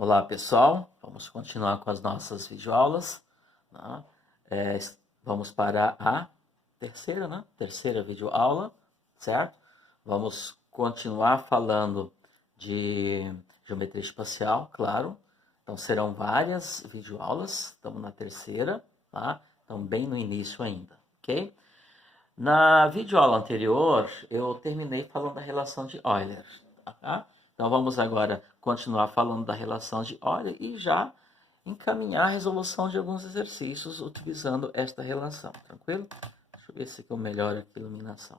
Olá pessoal, vamos continuar com as nossas videoaulas, né? Vamos para a terceira videoaula, certo? Vamos continuar falando de geometria espacial, claro. Então serão várias videoaulas, estamos na terceira, tá? Então bem no início ainda, ok? Na videoaula anterior, eu terminei falando da relação de Euler, tá? Então vamos agora continuar falando da relação de Euler e já encaminhar a resolução de alguns exercícios utilizando esta relação, tranquilo? Deixa eu ver se eu melhoro aqui a iluminação,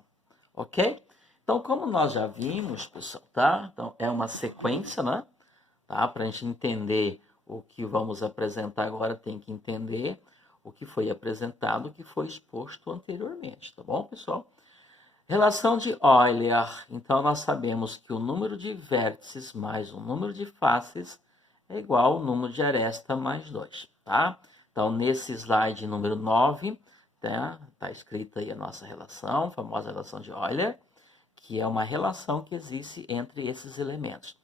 ok? Então, como nós já vimos, pessoal, tá? Então, é uma sequência, né? Tá? Para a gente entender o que vamos apresentar agora, tem que entender o que foi apresentado, o que foi exposto anteriormente, tá bom, pessoal? Relação de Euler. Então, nós sabemos que o número de vértices mais o número de faces é igual ao número de aresta mais 2, tá? Então, nesse slide número 9, tá escrita aí a nossa relação, a famosa relação de Euler, que é uma relação que existe entre esses elementos,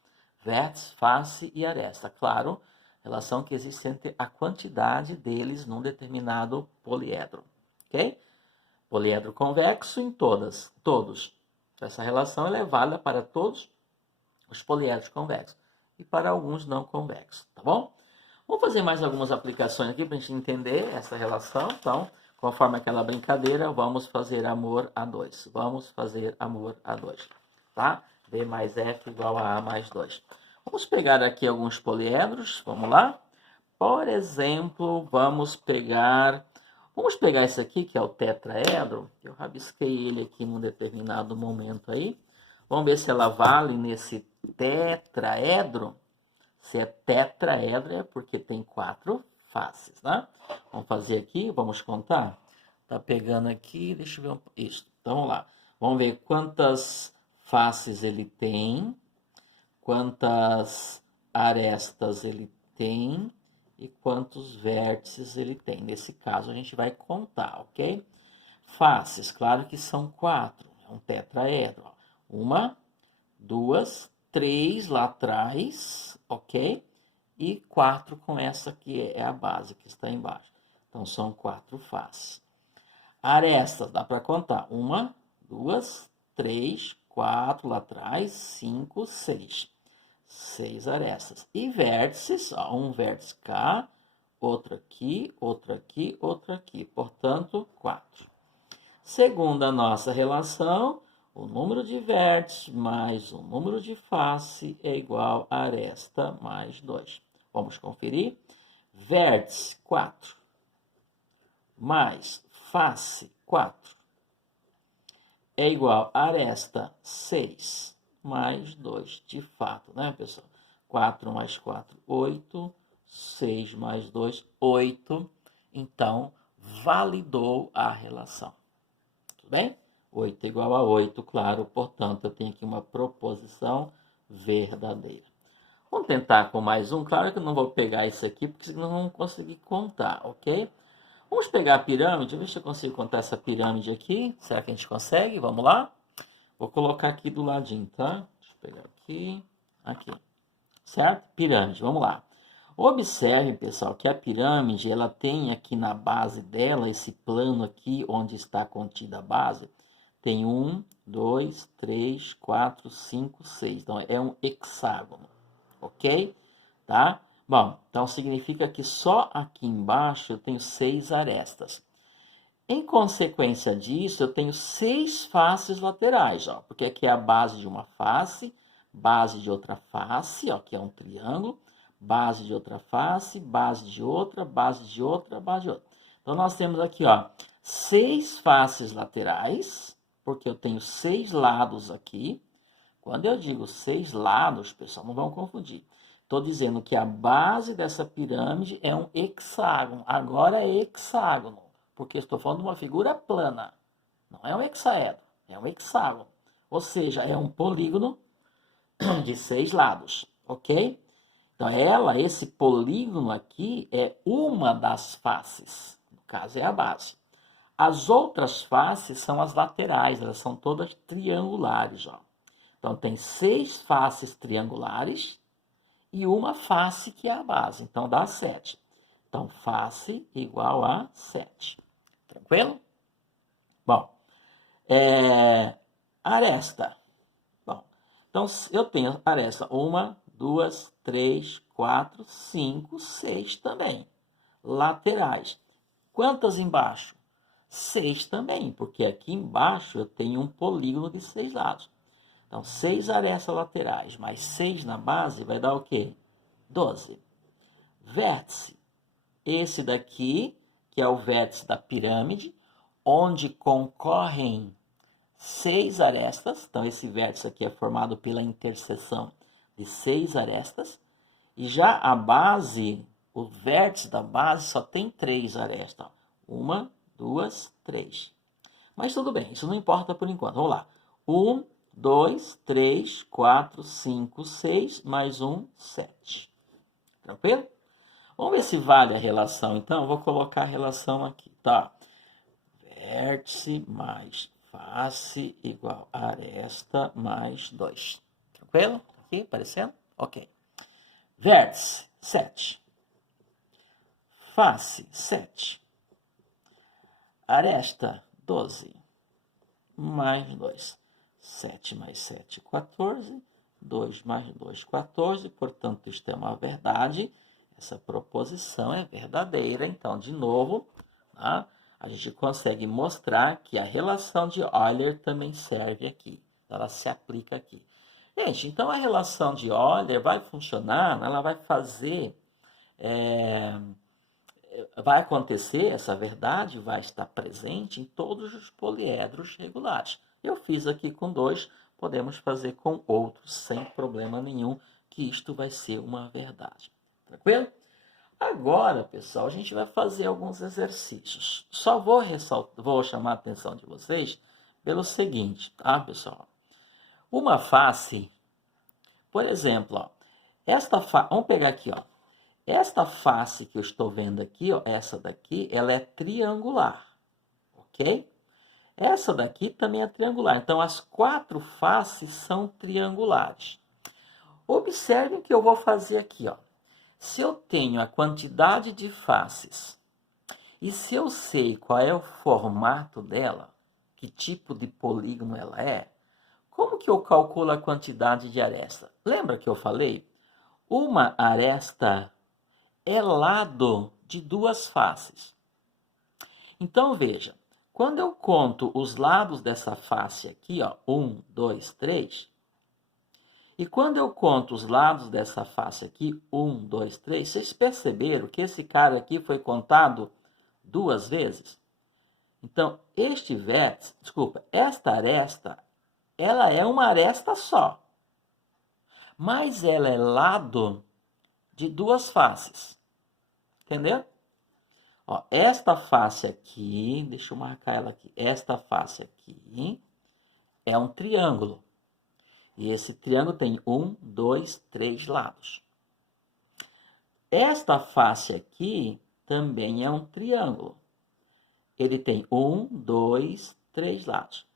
vértice, face e aresta. Claro, relação que existe entre a quantidade deles num determinado poliedro, ok? Poliedro convexo em todos. Essa relação é válida para todos os poliedros convexos e para alguns não convexos, tá bom? Vamos fazer mais algumas aplicações aqui para a gente entender essa relação. Então, conforme aquela brincadeira, vamos fazer amor a 2. Vamos fazer amor a 2, tá? B mais F igual a A mais 2. Vamos pegar aqui alguns poliedros, vamos lá? Por exemplo, vamos pegar esse aqui, que é o tetraedro. Eu rabisquei ele aqui num determinado momento aí. Vamos ver se ela vale nesse tetraedro. Se é tetraedro é porque tem 4 faces, né? Vamos fazer aqui, vamos contar. Tá pegando aqui, deixa eu ver isso. Então, vamos lá. Vamos ver quantas faces ele tem, quantas arestas ele tem e quantos vértices ele tem. Nesse caso, a gente vai contar, ok? Faces, claro que são 4. É um tetraedro. Uma, duas, 3 lá atrás, ok? E 4 com essa que é a base que está embaixo. Então, são 4 faces. Arestas, dá para contar. 1, 2, 3, 4 lá atrás, 5, 6. 6 arestas. E vértices, ó, um vértice cá, outro aqui, outro aqui, outro aqui. Portanto, 4. Segundo a nossa relação, o número de vértices mais o número de face é igual a aresta mais 2. Vamos conferir? Vértice, 4. Mais face, 4. É igual a aresta, 6. Mais 2, de fato, né, pessoal? 4 mais 4, 8. 6 mais 2, 8. Então, validou a relação. Tudo bem? 8 é igual a 8, claro. Portanto, eu tenho aqui uma proposição verdadeira. Vamos tentar com mais um. Claro que eu não vou pegar isso aqui, porque senão não vamos conseguir contar, ok? Vamos pegar a pirâmide. Ver se eu consigo contar essa pirâmide aqui. Será que a gente consegue? Vamos lá? Vou colocar aqui do ladinho, tá? Deixa eu pegar aqui. Aqui. Certo? Pirâmide. Vamos lá. Observe, pessoal, que a pirâmide, ela tem aqui na base dela, esse plano aqui, onde está contida a base, tem 1, 2, 3, 4, 5, 6. Então, é um hexágono, ok? Tá? Bom, então significa que só aqui embaixo eu tenho 6 arestas. Em consequência disso, eu tenho 6 faces laterais, ó, porque aqui é a base de uma face, base de outra face, ó, que é um triângulo, base de outra face, base de outra, base de outra, base de outra. Então, nós temos aqui, ó, 6 faces laterais, porque eu tenho 6 lados aqui. Quando eu digo 6 lados, pessoal, não vão confundir. Estou dizendo que a base dessa pirâmide é um hexágono. Agora é hexágono, porque estou falando de uma figura plana. Não é um hexaedro, é um hexágono. Ou seja, é um polígono de 6 lados, ok? Então, esse polígono aqui é uma das faces. No caso, é a base. As outras faces são as laterais, elas são todas triangulares, ó. Então, tem 6 faces triangulares e uma face, que é a base. Então, dá 7. Então, face igual a 7. Tranquilo? Bom, aresta. Bom, então, eu tenho aresta 1, 2, 3, 4, 5, 6 também. Laterais. Quantas embaixo? 6 também, porque aqui embaixo eu tenho um polígono de 6 lados. Então, 6 arestas laterais mais 6 na base vai dar o quê? 12. Vértice. Esse daqui, que é o vértice da pirâmide, onde concorrem 6 arestas. Então, esse vértice aqui é formado pela interseção de 6 arestas. E já a base, o vértice da base só tem 3 arestas. 1, 2, 3. Mas tudo bem, isso não importa por enquanto. Vamos lá. 1, 2, 3, 4, 5, 6, mais 1, 7. Tranquilo? Vamos ver se vale a relação, então. Eu vou colocar a relação aqui, tá? Vértice mais face igual a aresta mais 2. Tranquilo? Aqui, aparecendo? Ok. Vértice, 7. Face, 7. Aresta, 12. Mais 2. 7 mais 7, 14. 2 mais 2, 14. Portanto, isto é uma verdade. Essa proposição é verdadeira. Então, de novo, tá? A gente consegue mostrar que a relação de Euler também serve aqui. Ela se aplica aqui. Gente, então a relação de Euler vai funcionar, ela vai fazer... vai acontecer, essa verdade vai estar presente em todos os poliedros regulares. Eu fiz aqui com 2, podemos fazer com outros sem problema nenhum, que isto vai ser uma verdade. Tranquilo? Agora, pessoal, a gente vai fazer alguns exercícios. Só vou chamar a atenção de vocês pelo seguinte, tá, pessoal? Uma face, por exemplo, ó, vamos pegar aqui, ó. Esta face que eu estou vendo aqui, ó, essa daqui, ela é triangular, ok? Essa daqui também é triangular. Então, as 4 faces são triangulares. Observem o que eu vou fazer aqui, ó. Se eu tenho a quantidade de faces e se eu sei qual é o formato dela, que tipo de polígono ela é, como que eu calculo a quantidade de aresta? Lembra que eu falei? Uma aresta é lado de 2 faces. Então, veja, quando eu conto os lados dessa face aqui, ó, 1, 2, 3, e quando eu conto os lados dessa face aqui, 1, 2, 3, vocês perceberam que esse cara aqui foi contado 2 vezes? Então, este vértice, esta aresta, ela é uma aresta só. Mas ela é lado de 2 faces. Entendeu? Ó, esta face aqui, deixa eu marcar ela aqui. Esta face aqui é um triângulo. E esse triângulo tem 1, 2, 3 lados. Esta face aqui também é um triângulo. Ele tem 1, 2, 3 lados.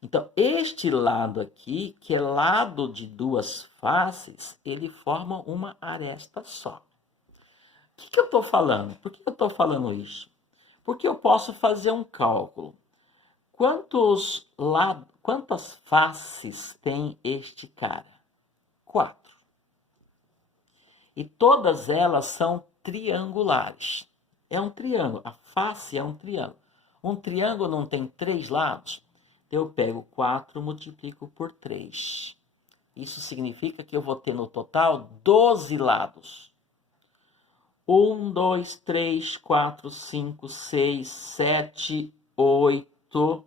Então, este lado aqui, que é lado de 2 faces, ele forma uma aresta só. O que eu estou falando? Por que eu estou falando isso? Porque eu posso fazer um cálculo. Quantas faces tem este cara? 4. E todas elas são triangulares. É um triângulo. A face é um triângulo. Um triângulo não tem 3 lados? Eu pego 4 e multiplico por 3. Isso significa que eu vou ter no total 12 lados. 1, 2, 3, 4, 5, 6, 7, 8,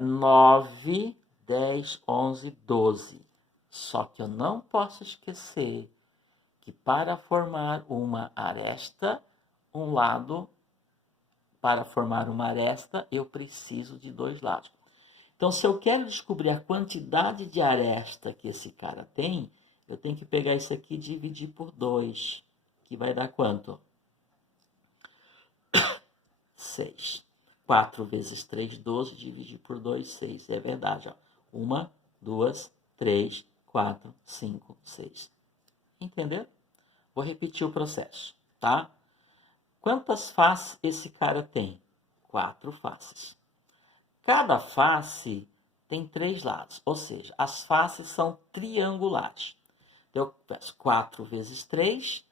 9, 10, 11, 12. Só que eu não posso esquecer que para formar uma aresta, para formar uma aresta, eu preciso de 2 lados. Então, se eu quero descobrir a quantidade de aresta que esse cara tem, eu tenho que pegar isso aqui e dividir por 2. Que vai dar quanto? 6. 4 vezes 3, 12. Dividir por 2, 6. É verdade, ó. 1, 2, 3, 4, 5, 6. Entendeu? Vou repetir o processo, tá? Quantas faces esse cara tem? 4 faces. Cada face tem 3 lados, ou seja, as faces são triangulares. Eu peço 4 vezes 3,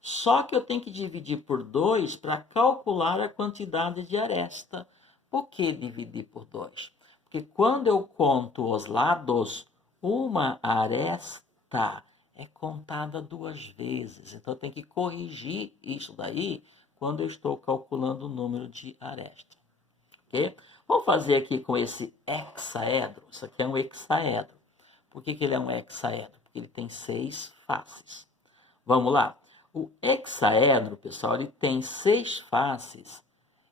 só que eu tenho que dividir por 2 para calcular a quantidade de aresta. Por que dividir por 2? Porque quando eu conto os lados, uma aresta é contada 2 vezes. Então eu tenho que corrigir isso daí quando eu estou calculando o número de aresta. Okay? Vamos fazer aqui com esse hexaedro. Isso aqui é um hexaedro. Por que ele é um hexaedro? Porque ele tem 6 faces. Vamos lá. O hexaedro, pessoal, ele tem 6 faces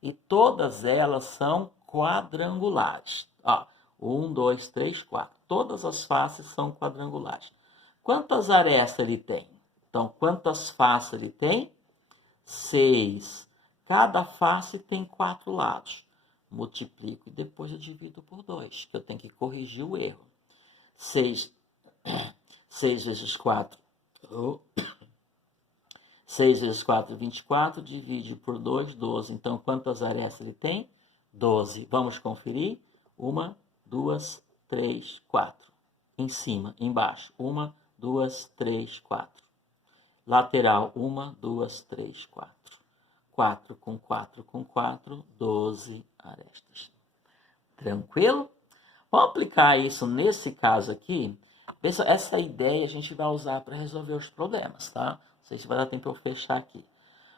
e todas elas são quadrangulares. Ó, 1, 2, 3, 4. Todas as faces são quadrangulares. Quantas arestas ele tem? Então, quantas faces ele tem? 6. Cada face tem 4 lados. Multiplico e depois eu divido por 2, que eu tenho que corrigir o erro. 6 vezes 4. 6 vezes 4, 24. Divide por 2, 12. Então, quantas arestas ele tem? 12. Vamos conferir. 1, 2, 3, 4. Em cima, embaixo. 1, 2, 3, 4. Lateral. 1, 2, 3, 4. 4 com 4 com 4, 12 arestas. Tranquilo? Vamos aplicar isso nesse caso aqui. Pessoal, essa ideia a gente vai usar para resolver os problemas, tá? Não sei se vai dar tempo para eu fechar aqui.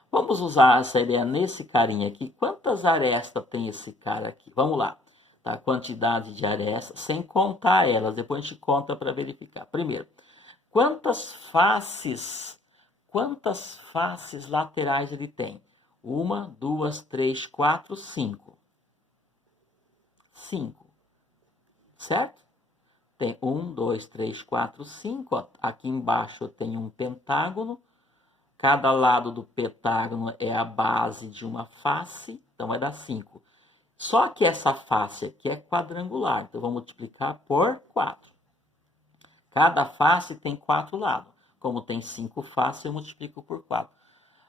Vamos usar essa ideia nesse carinha aqui. Quantas arestas tem esse cara aqui? Vamos lá. Tá? Quantidade de arestas, sem contar elas. Depois a gente conta para verificar. Primeiro, quantas faces laterais ele tem? 1, 2, 3, 4, 5. 5. Certo? Tem 1, 2, 3, 4, 5. Aqui embaixo eu tenho um pentágono. Cada lado do pentágono é a base de uma face. Então vai dar 5. Só que essa face aqui é quadrangular. Então vou multiplicar por 4. Cada face tem 4 lados. Como tem 5 faces, eu multiplico por 4.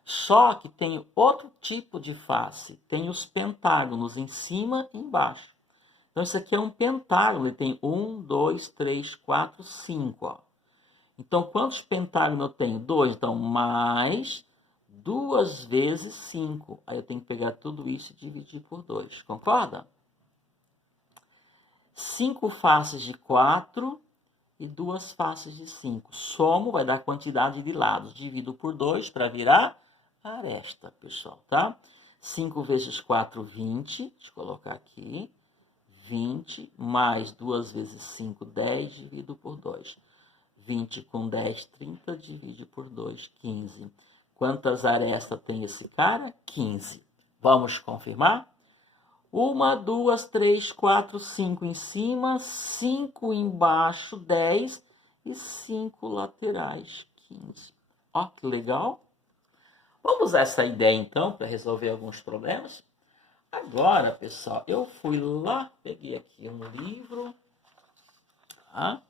Só que tem outro tipo de face. Tem os pentágonos em cima e embaixo. Então, isso aqui é um pentágono. Ele tem 1, 2, 3, 4, 5. Ó. Então, quantos pentágonos eu tenho? 2. Então, mais 2 vezes 5. Aí eu tenho que pegar tudo isso e dividir por 2. Concorda? 5 faces de 4 e 2 faces de 5. Somo, vai dar a quantidade de lados. Divido por 2 para virar aresta, pessoal, tá? 5 vezes 4, 20. Deixa eu colocar aqui. 20 mais 2 vezes 5, 10. Divido por 2. 20 com 10, 30. Divide por 2, 15. Quantas arestas tem esse cara? 15. Vamos confirmar? 1, 2, 3, 4, 5 em cima, 5 embaixo, 10 e 5 laterais, 15. Ó, que legal! Vamos usar essa ideia então para resolver alguns problemas. Agora, pessoal, eu fui lá, peguei aqui um livro, tá?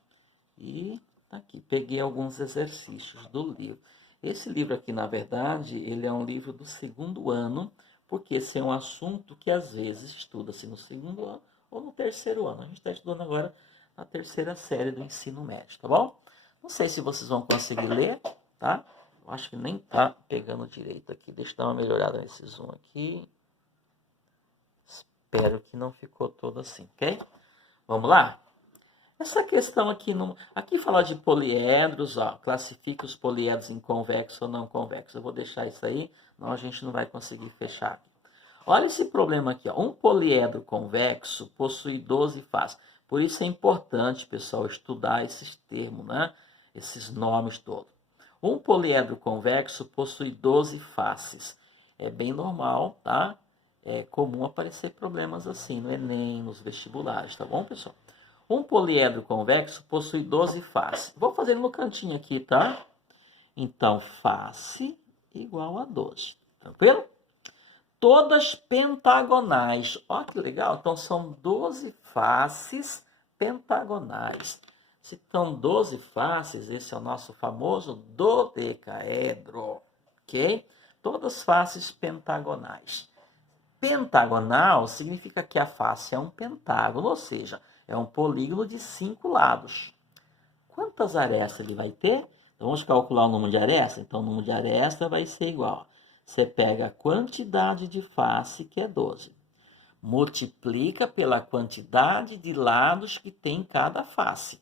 E tá aqui, peguei alguns exercícios do livro. Esse livro aqui, na verdade, ele é um livro do 2º ano, porque esse é um assunto que às vezes estuda-se no 2º ano ou no 3º ano. A gente está estudando agora na 3ª série do ensino médio, tá bom? Não sei se vocês vão conseguir ler, tá? Eu acho que nem tá pegando direito aqui. Deixa eu dar uma melhorada nesse zoom aqui. Espero que não ficou todo assim, ok? Vamos lá? Essa questão aqui, aqui fala de poliedros, ó, classifica os poliedros em convexo ou não convexo. Eu vou deixar isso aí, senão a gente não vai conseguir fechar aqui. Olha esse problema aqui, ó. Um poliedro convexo possui 12 faces. Por isso é importante, pessoal, estudar esses termos, né? Esses nomes todos. Um poliedro convexo possui 12 faces. É bem normal, tá? É comum aparecer problemas assim no Enem, nos vestibulares, tá bom, pessoal? Um poliedro convexo possui 12 faces. Vou fazer no cantinho aqui, tá? Então, face igual a 12. Tranquilo? Todas pentagonais. Ó, que legal. Então, são 12 faces pentagonais. Se estão 12 faces, esse é o nosso famoso dodecaedro, ok? Todas faces pentagonais. Pentagonal significa que a face é um pentágono, ou seja, é um polígono de 5 lados. Quantas arestas ele vai ter? Então, vamos calcular o número de arestas? Então, o número de arestas vai ser igual. Você pega a quantidade de face, que é 12. Multiplica pela quantidade de lados que tem cada face.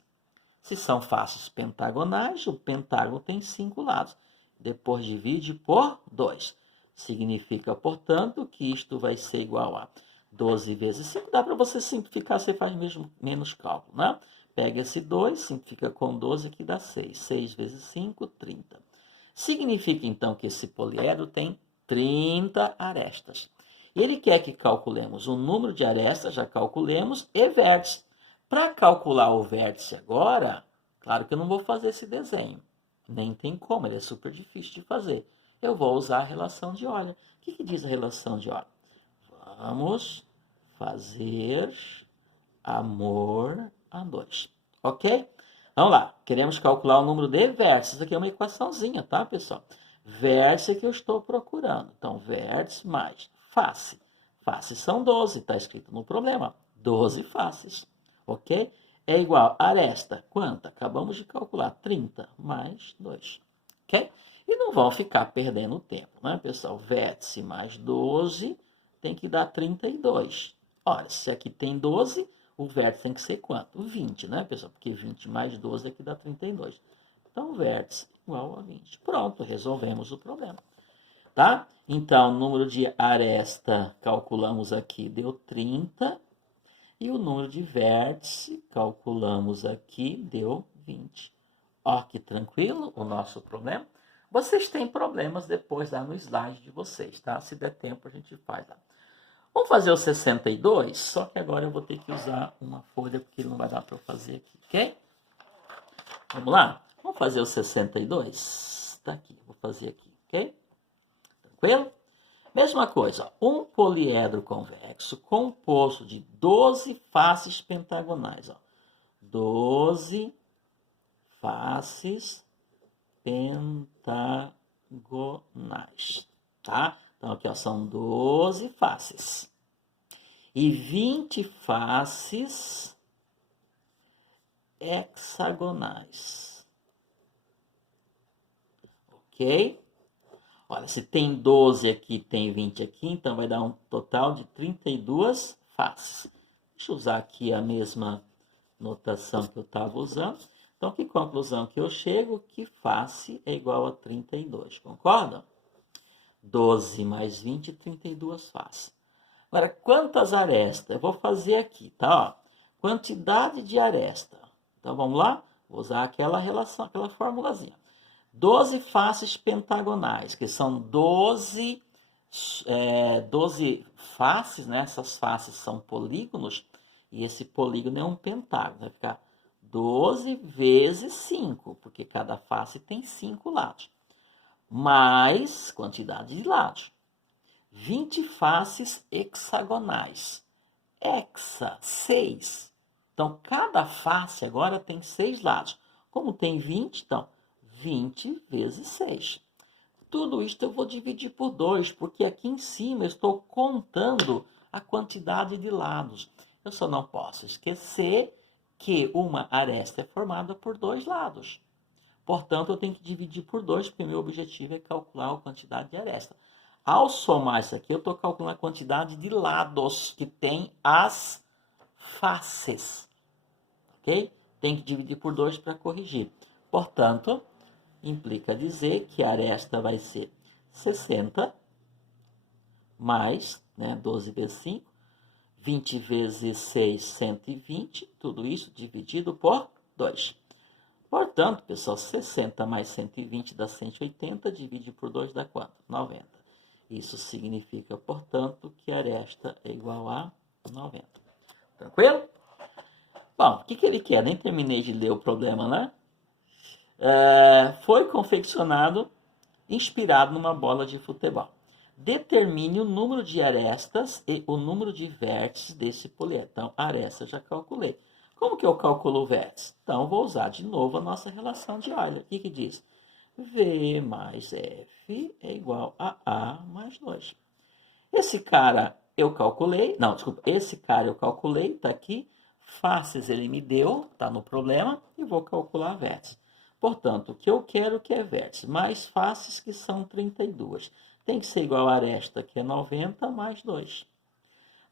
Se são faces pentagonais, o pentágono tem 5 lados. Depois divide por 2. Significa, portanto, que isto vai ser igual a 12 vezes 5. Dá para você simplificar, você faz mesmo menos cálculo, né? Pega esse 2, simplifica com 12, que dá 6. 6 vezes 5, 30. Significa, então, que esse poliedro tem 30 arestas. Ele quer que calculemos o número de arestas, já calculemos, e vértice. Para calcular o vértice agora, claro que eu não vou fazer esse desenho. Nem tem como, ele é super difícil de fazer. Eu vou usar a relação de Euler. O que diz a relação de Euler? Vamos fazer amor a 2. Ok? Vamos lá. Queremos calcular o número de vértices. Isso aqui é uma equaçãozinha, tá, pessoal? Vértice que eu estou procurando. Então, vértice mais face. Faces são 12, está escrito no problema. 12 faces. Ok? É igual a aresta. Quanta? Acabamos de calcular. 30 mais 2. Ok? E não vão ficar perdendo tempo, né, pessoal? Vértice mais 12 tem que dar 32. Olha, se aqui tem 12, o vértice tem que ser quanto? 20, né, pessoal? Porque 20 mais 12 aqui dá 32. Então, vértice igual a 20. Pronto, resolvemos o problema. Tá? Então, o número de aresta, calculamos aqui, deu 30. E o número de vértice, calculamos aqui, deu 20. Ó, que tranquilo o nosso problema. Vocês têm problemas depois lá no slide de vocês, tá? Se der tempo, a gente faz lá. Vamos fazer o 62, só que agora eu vou ter que usar uma folha, porque não vai dar para eu fazer aqui, ok? Vamos lá? Vamos fazer o 62? Tá aqui, vou fazer aqui, ok? Tranquilo? Mesma coisa, um poliedro convexo composto de 12 faces pentagonais. Ó. 12 faces pentagonais. Tá? Então, aqui ó, são 12 faces. E 20 faces hexagonais. Ok? Olha, se tem 12 aqui, tem 20 aqui, então vai dar um total de 32 faces. Deixa eu usar aqui a mesma notação que eu estava usando. Então, que conclusão que eu chego? Que face é igual a 32, concordam? 12 mais 20, 32 faces. Agora, quantas arestas? Eu vou fazer aqui, tá? Ó, quantidade de aresta. Então, vamos lá? Vou usar aquela relação, aquela formulazinha. 12 faces pentagonais, que são 12 faces, né? Essas faces são polígonos, e esse polígono é um pentágono. Vai ficar 12 vezes 5, porque cada face tem 5 lados. Mais quantidade de lados. 20 faces hexagonais. Hexa, 6. Então, cada face agora tem 6 lados. Como tem 20, então, 20 vezes 6. Tudo isso eu vou dividir por 2, porque aqui em cima eu estou contando a quantidade de lados. Eu só não posso esquecer que uma aresta é formada por 2 lados. Portanto, eu tenho que dividir por 2, porque meu objetivo é calcular a quantidade de aresta. Ao somar isso aqui, eu estou calculando a quantidade de lados que tem as faces. Ok? Tem que dividir por 2 para corrigir. Portanto, implica dizer que a aresta vai ser 60 mais 12 vezes 5, 20 vezes 6, 120, tudo isso dividido por 2. Portanto, pessoal, 60 mais 120 dá 180, divide por 2 dá quanto? 90. Isso significa, portanto, que a aresta é igual a 90. Tranquilo? Bom, o que ele quer? Nem terminei de ler o problema, né? Foi confeccionado inspirado numa bola de futebol. Determine o número de arestas e o número de vértices desse poliedro. Então, aresta já calculei. Como que eu calculo o vértice? Então, vou usar de novo a nossa relação de Euler. O que que diz? V mais F é igual a A mais 2. Esse cara eu calculei, não, desculpa, esse cara eu calculei, tá aqui. Faces ele me deu, tá no problema, e vou calcular vértice. Portanto, o que eu quero que é vértice, mais faces que são 32. Tem que ser igual a aresta, que é 90, mais 2.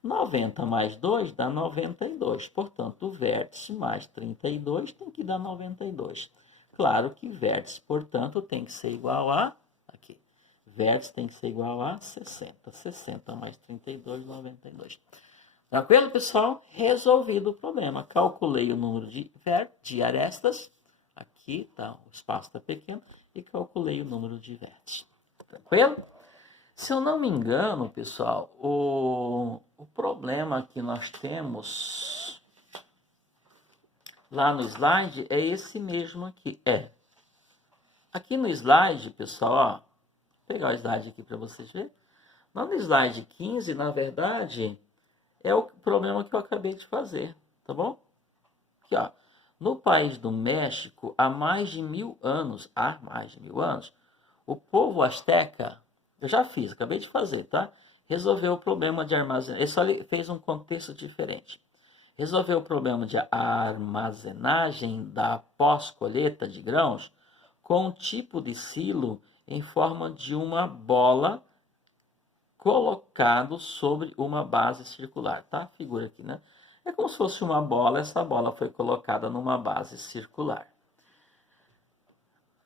90 mais 2 dá 92. Portanto, o vértice mais 32 tem que dar 92. Claro que vértice, portanto, tem que ser igual a... Aqui. Vértice tem que ser igual a 60. 60 mais 32, 92. Tranquilo, pessoal? Resolvido o problema. Calculei o número de arestas. Aqui, tá, o espaço está pequeno. E calculei o número de vértices. Tranquilo? Se eu não me engano, pessoal, o problema que nós temos lá no slide é esse mesmo aqui. Aqui no slide, pessoal, ó, vou pegar o slide aqui para vocês verem. Lá no slide 15, na verdade, é o problema que eu acabei de fazer, tá bom? Aqui, ó. No país do México, há mais de 1000 anos, o povo asteca, eu já fiz, acabei de fazer, tá? Resolveu o problema de armazenagem, ele só fez um contexto diferente. Resolveu o problema de armazenagem da pós-colheita de grãos com um tipo de silo em forma de uma bola colocado sobre uma base circular, tá? A figura aqui, né? É como se fosse uma bola, essa bola foi colocada numa base circular.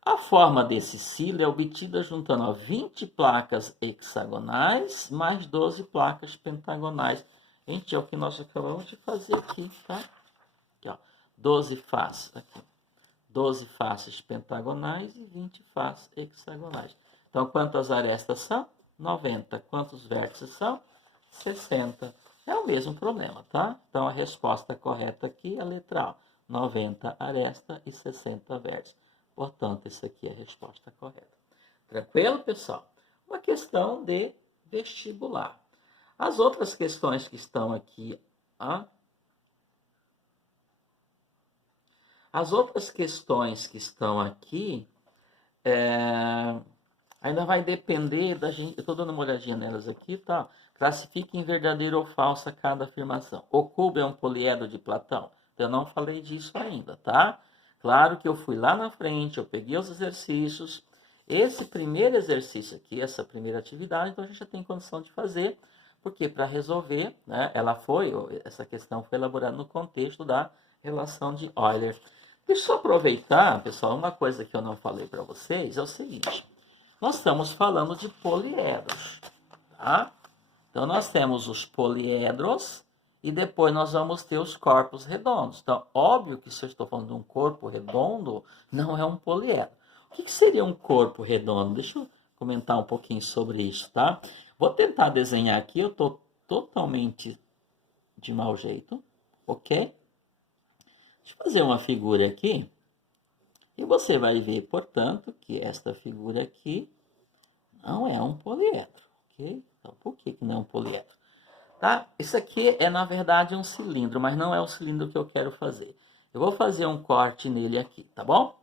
A forma desse silo é obtida juntando 20 placas hexagonais mais 12 placas pentagonais. Gente, é o que nós acabamos de fazer aqui, tá? Aqui, ó, 12 faces, aqui. 12 faces pentagonais e 20 faces hexagonais. Então, quantas arestas são? 90. Quantos vértices são? 60. É o mesmo problema, tá? Então, a resposta correta aqui é a letra A. 90 arestas e 60 vértices. Portanto, essa aqui é a resposta correta. Tranquilo, pessoal? Uma questão de vestibular. As outras questões que estão aqui... As outras questões que estão aqui... ainda vai depender da gente... Eu estou dando uma olhadinha nelas aqui, tá? Classifique em verdadeiro ou falsa cada afirmação. O cubo é um poliedro de Platão? Eu não falei disso ainda, tá? Claro que eu fui lá na frente, eu peguei os exercícios. Esse primeiro exercício aqui, essa primeira atividade, então a gente já tem condição de fazer, porque para resolver, né, essa questão foi elaborada no contexto da relação de Euler. Deixa eu aproveitar, pessoal, uma coisa que eu não falei para vocês é o seguinte. Nós estamos falando de poliedros, tá? Então, nós temos os poliedros e depois nós vamos ter os corpos redondos. Então, óbvio que se eu estou falando de um corpo redondo, não é um poliedro. O que seria um corpo redondo? Deixa eu comentar um pouquinho sobre isso, tá? Vou tentar desenhar aqui, eu estou totalmente de mau jeito, ok? Deixa eu fazer uma figura aqui. E você vai ver, portanto, que esta figura aqui não é um poliedro, ok? Então, por que não é um poliedro? Tá? Isso aqui é, na verdade, um cilindro, mas não é o cilindro que eu quero fazer. Eu vou fazer um corte nele aqui, tá bom?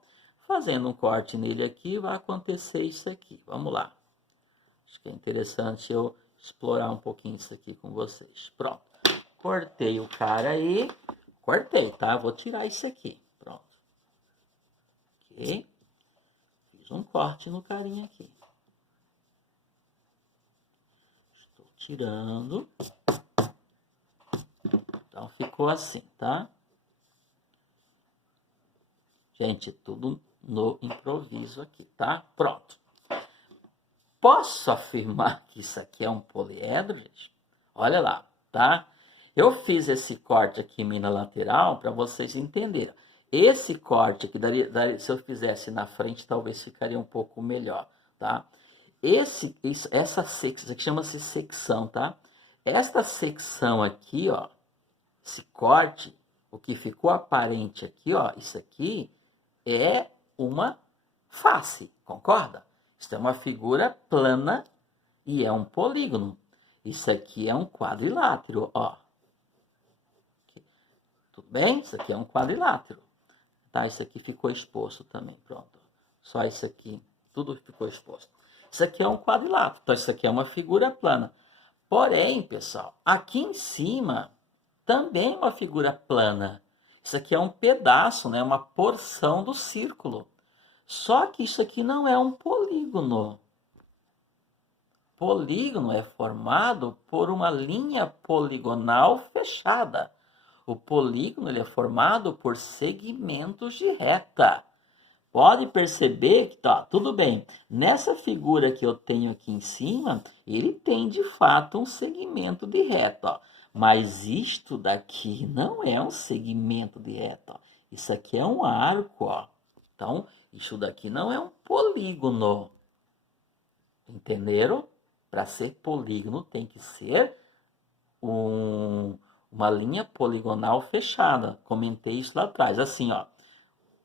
Fazendo um corte nele aqui, vai acontecer isso aqui. Vamos lá. Acho que é interessante eu explorar um pouquinho isso aqui com vocês. Pronto. Cortei o cara aí. Cortei, tá? Vou tirar isso aqui. Pronto. Ok. Fiz um corte no carinha aqui. Estou tirando. Então, ficou assim, tá? Gente, tudo no improviso aqui, tá? Pronto. Posso afirmar que isso aqui é um poliedro, gente? Olha lá, tá? Eu fiz esse corte aqui na lateral para vocês entenderem. Esse corte aqui, se eu fizesse na frente, talvez ficaria um pouco melhor, tá? Essa secção aqui chama-se secção, tá? Esta secção aqui, ó, esse corte, o que ficou aparente aqui, ó, isso aqui é uma face, concorda? Isso é uma figura plana e é um polígono. Isso aqui é um quadrilátero, ó. Tudo bem? Isso aqui é um quadrilátero. Tá? Isso aqui ficou exposto também, pronto. Só isso aqui, tudo ficou exposto. Isso aqui é um quadrilátero, então isso aqui é uma figura plana. Porém, pessoal, aqui em cima também é uma figura plana. Isso aqui é um pedaço, né? Uma porção do círculo. Só que isso aqui não é um polígono. Polígono é formado por uma linha poligonal fechada. O polígono ele é formado por segmentos de reta. Pode perceber que tá tudo bem. Nessa figura que eu tenho aqui em cima, ele tem de fato um segmento de reta. Ó. Mas isto daqui não é um segmento de reta. Ó. Isso aqui é um arco. Ó. Então, isso daqui não é um polígono. Entenderam? Para ser polígono tem que ser uma linha poligonal fechada. Comentei isso lá atrás. Assim, ó.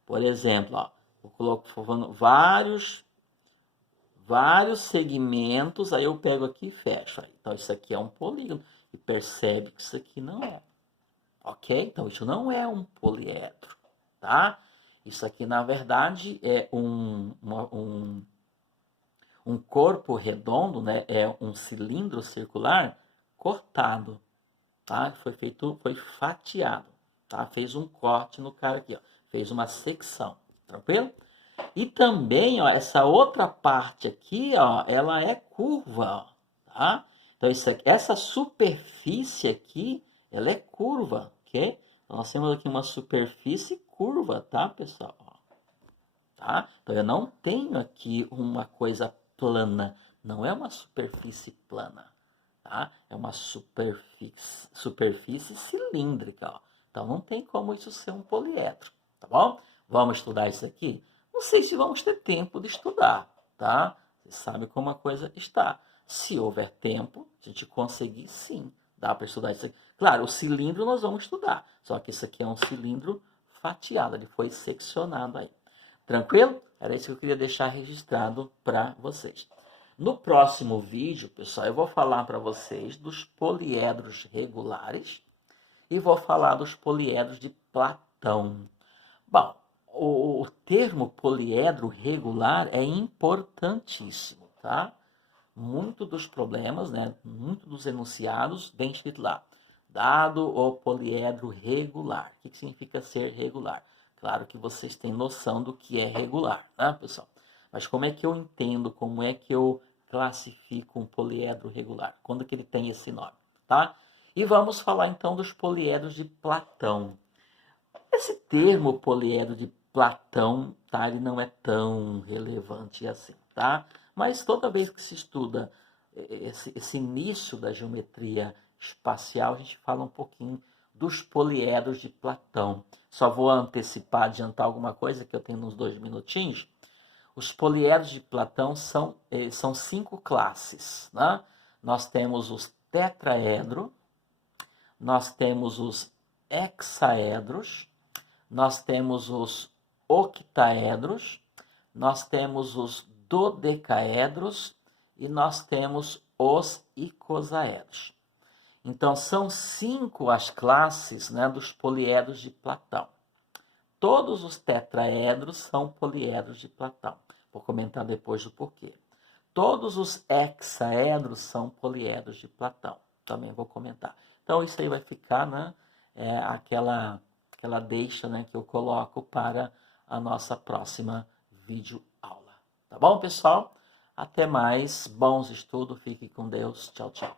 Por exemplo, ó, eu coloco vários segmentos, aí eu pego aqui e fecho. Então, isso aqui é um polígono. E percebe que isso aqui não é. Ok? Então, isso não é um poliedro. Tá? Isso aqui, na verdade, é um corpo redondo, né? É um cilindro circular cortado. Tá? Foi fatiado. Tá? Fez um corte no cara aqui. Ó. Fez uma secção. Tranquilo? E também, ó, essa outra parte aqui, ó, ela é curva, ó, tá? Então, essa superfície aqui, ela é curva, ok? Então, nós temos aqui uma superfície curva, tá, pessoal? Tá? Então, eu não tenho aqui uma coisa plana, não é uma superfície plana, tá? É uma superfície cilíndrica, ó. Então, não tem como isso ser um poliedro, tá bom? Vamos estudar isso aqui? Não sei se vamos ter tempo de estudar, tá? Você sabe como a coisa está. Se houver tempo, se a gente conseguir, sim, dá para estudar isso aqui. Claro, o cilindro nós vamos estudar, só que isso aqui é um cilindro fatiado, ele foi seccionado aí. Tranquilo? Era isso que eu queria deixar registrado para vocês. No próximo vídeo, pessoal, eu vou falar para vocês dos poliedros regulares e vou falar dos poliedros de Platão. Bom, o termo poliedro regular é importantíssimo, tá? Muito dos problemas, né? Muito dos enunciados, bem escrito lá. Dado o poliedro regular. O que significa ser regular? Claro que vocês têm noção do que é regular, né, pessoal? Mas como é que eu entendo, como é que eu classifico um poliedro regular? Quando que ele tem esse nome, tá? E vamos falar então dos poliedros de Platão. Esse termo poliedro de Platão, tá? Ele não é tão relevante assim, tá? Mas toda vez que se estuda esse início da geometria espacial, a gente fala um pouquinho dos poliedros de Platão. Só vou antecipar, adiantar alguma coisa que eu tenho uns 2 minutinhos. Os poliedros de Platão são 5 classes, né? Nós temos os tetraedro, nós temos os hexaedros, nós temos os octaedros, nós temos os dodecaedros e nós temos os icosaedros. Então, são 5 as classes, né, dos poliedros de Platão. Todos os tetraedros são poliedros de Platão. Vou comentar depois do porquê. Todos os hexaedros são poliedros de Platão. Também vou comentar. Então, isso aí vai ficar, né, aquela deixa, né, que eu coloco para a nossa próxima videoaula. Tá bom, pessoal? Até mais. Bons estudos. Fiquem com Deus. Tchau, tchau.